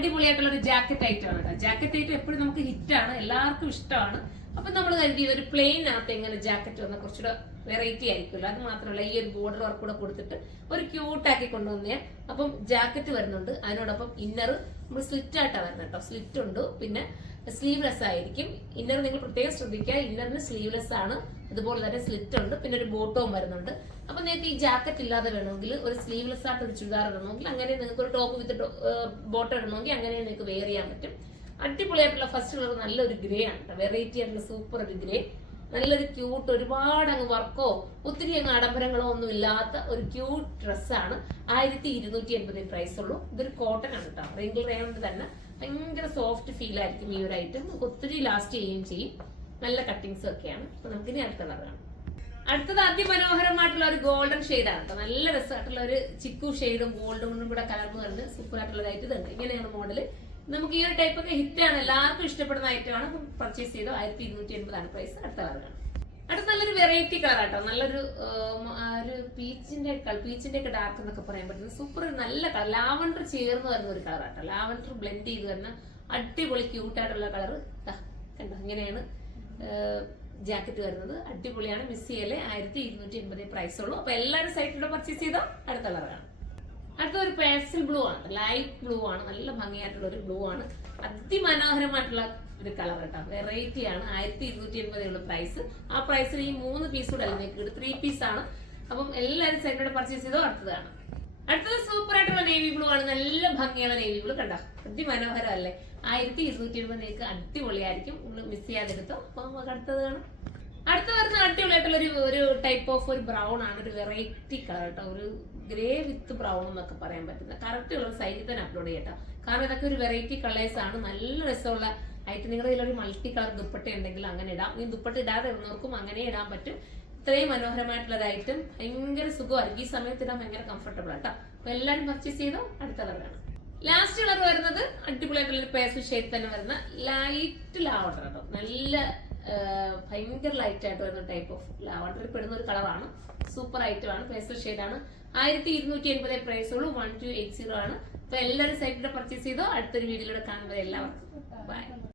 അടിപൊളിയായിട്ടുള്ള ഒരു jacket item ആണ് കേട്ടോ. ജാക്കറ്റ് ഐറ്റം എപ്പോഴും നമുക്ക് ഹിറ്റാണ്, എല്ലാവർക്കും ഇഷ്ടമാണ്. അപ്പൊ നമ്മൾ കരുതി ഒരു പ്ലെയിനകത്ത് എങ്ങനെ ജാക്കറ്റ് വന്നാൽ കുറച്ചുകൂടെ വെറൈറ്റി ആയിരിക്കുമല്ലോ. അത് മാത്രമല്ല ഈ ഒരു ബോർഡർ വർക്ക് കൂടെ കൊടുത്തിട്ട് ഒരു ക്യൂട്ടാക്കി കൊണ്ടുവന്നേ. അപ്പം ജാക്കറ്റ് വരുന്നുണ്ട്, അതിനോടൊപ്പം ഇന്നർ നമ്മൾ സ്ലിറ്റ് ആയിട്ടാണ് വരുന്നത് കേട്ടോ. സ്ലിറ്റ് ഉണ്ട്, പിന്നെ സ്ലീവ്ലെസ് ആയിരിക്കും. ഇന്നർ നിങ്ങൾ പ്രത്യേകം ശ്രദ്ധിക്കുക, ഇന്നറിന് സ്ലീവ്ലെസ് ആണ്, അതുപോലെ തന്നെ സ്ലിറ്റ് ഉണ്ട്, പിന്നെ ഒരു ബോട്ടവും വരുന്നുണ്ട്. അപ്പൊ നിങ്ങൾക്ക് ഈ ജാക്കറ്റ് ഇല്ലാതെ വേണമെങ്കിൽ ഒരു സ്ലീവ്ലെസ് ആയിട്ട് ഒരു ചുരിദാർ ഇടണമെങ്കിൽ അങ്ങനെ, നിങ്ങൾക്ക് ഒരു ടോപ്പ് വിത്ത് ബോട്ടം ഇടണമെങ്കിൽ അങ്ങനെ നിങ്ങൾക്ക് വെയർ ചെയ്യാൻ പറ്റും. അടിപൊളിയായിട്ടുള്ള ഫസ്റ്റ് കളർ നല്ലൊരു ഗ്രേ ആണ് കേട്ടോ, വെറൈറ്റി ആയിട്ടുള്ള സൂപ്പർ ഒരു ഗ്രേ, നല്ലൊരു ക്യൂട്ട്, ഒരുപാട് അങ്ങ് വർക്കോ ഒത്തിരി അങ്ങ് ആഡംബരങ്ങളോ ഒന്നും ഇല്ലാത്ത ഒരു ക്യൂട്ട് ഡ്രസ്സാണ്. 1280 പ്രൈസ് ഉള്ളൂ. ഇതൊരു കോട്ടൺ ആണ് കേട്ടോ, റിങ്കിൾ റയോണ്ട് തന്നെ. ഭയങ്കര സോഫ്റ്റ് ഫീൽ ആയിരിക്കും ഈ ഒരു ഐറ്റം, നമുക്ക് ഒത്തിരി ലാസ്റ്റ് ചെയ്യുകയും ചെയ്യും. നല്ല കട്ടിങ്സും ഒക്കെയാണ്. അപ്പൊ നമുക്കിനി അടുത്ത കളറാണ്. അടുത്തത് അതിമനോഹരമായിട്ടുള്ള ഒരു ഗോൾഡൻ ഷെയ്ഡാണ് കേട്ടോ. നല്ല രസമായിട്ടുള്ള ഒരു ചിക്കു ഷെയ്ഡും ഗോൾഡും കൂടെ കലർന്ന് വരുന്നത് സൂപ്പർ ആയിട്ടുള്ള ഒരു ഐറ്റം ഇതുണ്ട്. ഇങ്ങനെയാണ് മോഡല്. നമുക്ക് ഈ ഒരു ടൈപ്പ് ഒക്കെ ഹിറ്റാണ്, എല്ലാവർക്കും ഇഷ്ടപ്പെടുന്ന ഐറ്റമാണ്. പർച്ചേസ് ചെയ്തോ 1280 പ്രൈസ്. അടുത്ത കളറാണ്. അടുത്ത നല്ലൊരു വെറൈറ്റി കളർ ആട്ടോ, നല്ലൊരു പീച്ചിന്റെ ഒക്കെ ഡാർക്ക് എന്നൊക്കെ പറയാൻ പറ്റുന്ന സൂപ്പർ നല്ല കളർ, ലാവൻഡർ ചേർന്ന് വരുന്ന ഒരു കളർ ആട്ടോ. ലാവൻഡർ ബ്ലെൻഡ് ചെയ്ത് വരുന്ന അടിപൊളി ക്യൂട്ടായിട്ടുള്ള കളർ കണ്ടോ. ഇങ്ങനെയാണ് ജാക്കറ്റ് വരുന്നത്, അടിപൊളിയാണ്, മിസ് ചെയ്യല്ലേ. 1280 പ്രൈസ് ഉള്ളൂ. അപ്പൊ എല്ലാവരും സൈറ്റിലൂടെ പർച്ചേസ് ചെയ്തോ. അടുത്ത കളറാണ്. അടുത്ത ഒരു പേസ്റ്റൽ ബ്ലൂ ആണ്, ലൈറ്റ് ബ്ലൂ ആണ്, നല്ല ഭംഗിയായിട്ടുള്ള ഒരു ബ്ലൂ ആണ്, അതിമനോഹരമായിട്ടുള്ള ഒരു കളർ കേട്ടോ. വെറൈറ്റി ആണ്. 1280 ഉള്ള പ്രൈസ്. ആ പ്രൈസിൽ ഈ 3 പീസ് കൂടെ അല്ല നിങ്ങൾക്ക് 3 പീസ് ആണ്. അപ്പം എല്ലാവരും സൈറ്റിലൂടെ പർച്ചേസ് ചെയ്തോ. അടുത്തതാണ്. അടുത്തത് സൂപ്പർ ആയിട്ടുള്ള നേവി ബ്ലൂ ആണ്, നല്ല ഭംഗിയുള്ള നേവി ബ്ലൂ കണ്ടോ, അതിമനോഹരം അല്ലേ. 1280 നിങ്ങൾക്ക് അടിപൊളിയായിരിക്കും, മിസ് ചെയ്യാതെടുത്തോ. അപ്പൊ നമുക്ക് അടുത്തത് കാണാം. അടുത്ത വരുന്ന അടിപൊളിയായിട്ടുള്ള ഒരു ടൈപ്പ് ഓഫ് ഒരു ബ്രൗൺ ആണ്, ഒരു വെറൈറ്റി കളർ കേട്ടോ, ഒരു ഗ്രേ വിത്ത് ബ്രൗൺ എന്നൊക്കെ പറയാൻ പറ്റുന്ന കറക്റ്റ് ഉള്ള സൈറ്റിൽ തന്നെ അപ്ലോഡ് ചെയ്യട്ടോ. കാരണം ഇതൊക്കെ ഒരു വെറൈറ്റി കളേഴ്സ് ആണ്, നല്ല രസമുള്ള ആയിട്ട്. നിങ്ങളുടെ ഇതിലൊരു മൾട്ടി കളർ ദുപ്പട്ട ഉണ്ടെങ്കിൽ അങ്ങനെ ഇടാം. ഈ ദുപ്പട്ട ഇടാതെ ഇടുന്നവർക്കും അങ്ങനെ ഇടാൻ പറ്റും. ഇത്രയും മനോഹരമായിട്ടുള്ള ഒരു ഐറ്റം, ഭയങ്കര സുഖമായിരിക്കും ഈ സമയത്ത് ഇടാൻ, ഭയങ്കര കംഫർട്ടബിൾ ആട്ടോ. അപ്പൊ എല്ലാവരും പർച്ചേസ് ചെയ്തോ. അടുത്ത കളറാണ്. ലാസ്റ്റ് കളർ വരുന്നത് അടിപൊളിയായിട്ടുള്ള ഒരു പേസ്റ്റൽ ഷെയ്ഡ് തന്നെ വരുന്ന ലൈറ്റ് ലാവണ്ടർ കേട്ടോ. നല്ല ഭയങ്കര ലൈറ്റ് ആയിട്ട് വരുന്ന ടൈപ്പ് ഓഫ് ലാവണ്ടറിൽ പെടുന്ന ഒരു കളറാണ്. സൂപ്പർ ഐറ്റം ആണ്, പേസ്റ്റൽ ഷെയ്ഡ് ആണ്. 1280 പ്രൈസ് ഉള്ളൂ. 1280 ആണ്. അപ്പൊ എല്ലാവരും സൈറ്റിലൂടെ പർച്ചേസ് ചെയ്തോ. അടുത്തൊരു വീഡിയോയിലൂടെ കാണുമ്പോൾ എല്ലാവർക്കും ബൈ.